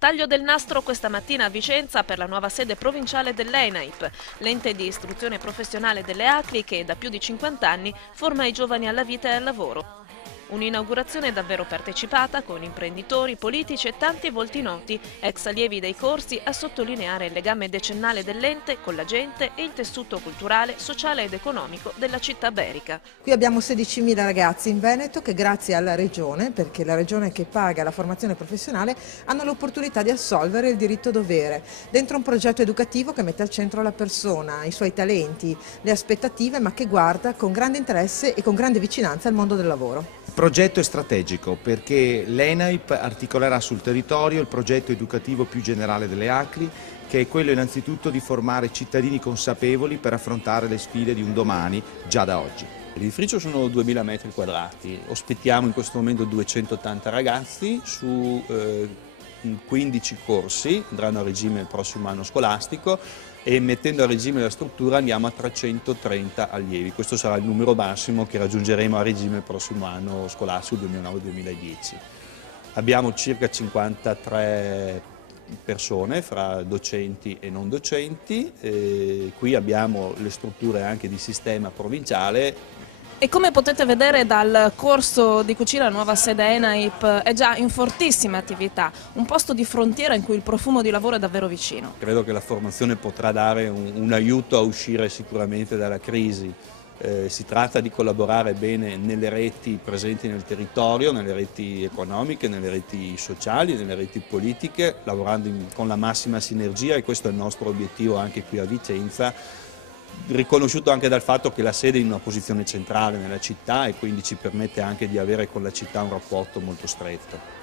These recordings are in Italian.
Taglio del nastro questa mattina a Vicenza per la nuova sede provinciale dell'ENAIP, l'ente di istruzione professionale delle ACLI che da più di 50 anni forma i giovani alla vita e al lavoro. Un'inaugurazione davvero partecipata con imprenditori, politici e tanti volti noti, ex allievi dei corsi, a sottolineare il legame decennale dell'ente con la gente e il tessuto culturale, sociale ed economico della città berica. Qui abbiamo 16.000 ragazzi in Veneto che grazie alla Regione, perché la Regione che paga la formazione professionale, hanno l'opportunità di assolvere il diritto-dovere dentro un progetto educativo che mette al centro la persona, i suoi talenti, le aspettative, ma che guarda con grande interesse e con grande vicinanza al mondo del lavoro. Il progetto è strategico perché l'ENAIP articolerà sul territorio il progetto educativo più generale delle ACLI, che è quello innanzitutto di formare cittadini consapevoli per affrontare le sfide di un domani già da oggi. L'edificio sono 2000 metri quadrati, ospitiamo in questo momento 280 ragazzi su 15 corsi, andranno a regime il prossimo anno scolastico e mettendo a regime la struttura andiamo a 330 allievi. Questo sarà il numero massimo che raggiungeremo a regime il prossimo anno scolastico 2009-2010. Abbiamo circa 53 persone fra docenti e non docenti, qui abbiamo le strutture anche di sistema provinciale. E come potete vedere dal corso di cucina, la nuova sede ENAIP è già in fortissima attività, un posto di frontiera in cui il profumo di lavoro è davvero vicino. Credo che la formazione potrà dare un aiuto a uscire sicuramente dalla crisi. Si tratta di collaborare bene nelle reti presenti nel territorio, nelle reti economiche, nelle reti sociali, nelle reti politiche, lavorando con la massima sinergia, e questo è il nostro obiettivo anche qui a Vicenza, riconosciuto anche dal fatto che la sede è in una posizione centrale nella città e quindi ci permette anche di avere con la città un rapporto molto stretto.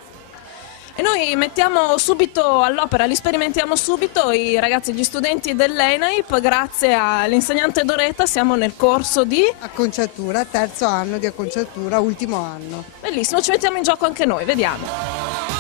E noi mettiamo subito all'opera, li sperimentiamo subito i ragazzi, gli studenti dell'ENAIP, grazie all'insegnante Doretta siamo nel corso di acconciatura, terzo anno di acconciatura, ultimo anno. Bellissimo, ci mettiamo in gioco anche noi, vediamo.